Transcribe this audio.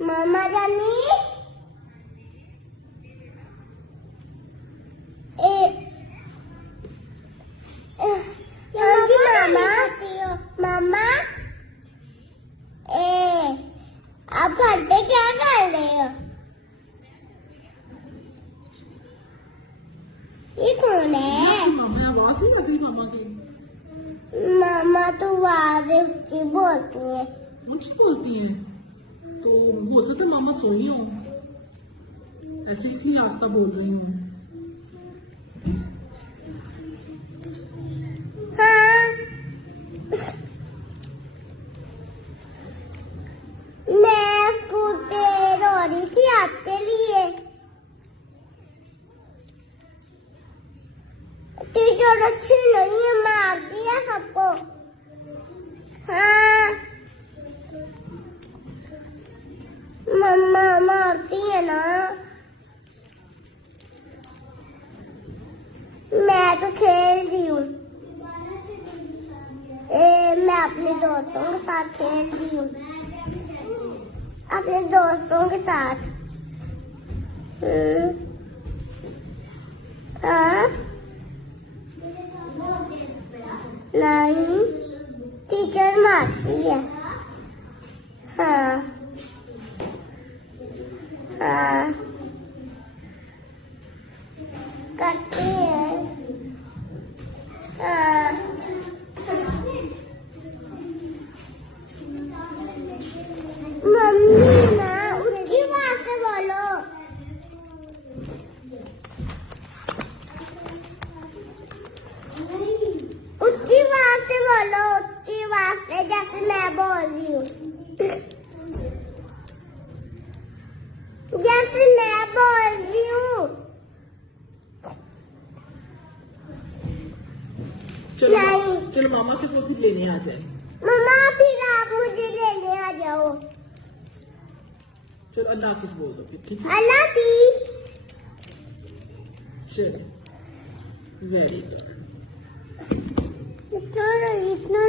मामा जानी मामा आप घर पे क्या कर रहे हो? ये कौन है? मामा आवाज नहीं आती मामा की। मामा तो आवाज़ें ऊंची बोलती है। ऊंची बोलती है तो हो सकता है मामा सोई हो, ऐसे इसलिए आस्था बोल रही हूँ। हाँ, मैं स्कूल पे रो रही थी आपके लिए। टीचर अच्छी नहीं है, मार दिया सबको। हाँ, मम्मा मारती है ना। मैं तो खेल रही हूँ, मैं अपने दोस्तों के साथ खेल रही हूँ, अपने दोस्तों के साथ। हाँ, नहीं, टीचर मारती है। हाँ, हाँ, करती है। हाँ, मम्मी ना ऊंची आवाज से बोलो। ऊंची आवाज से बोलो, ऊंची आवाज से, जैसे मैं बोल रही हूँ। जैसे मैं बोल रही हूँ। चलो चलो मामा से कोई कुछ लेने आ जाए। मम्मा फिर आप मुझे लेने आ जाओ। चलो अल्लाह हाफिज बोल दो फिर, ठीक है? अल्लाह हाफिज। चलो वेरी गुड। इतना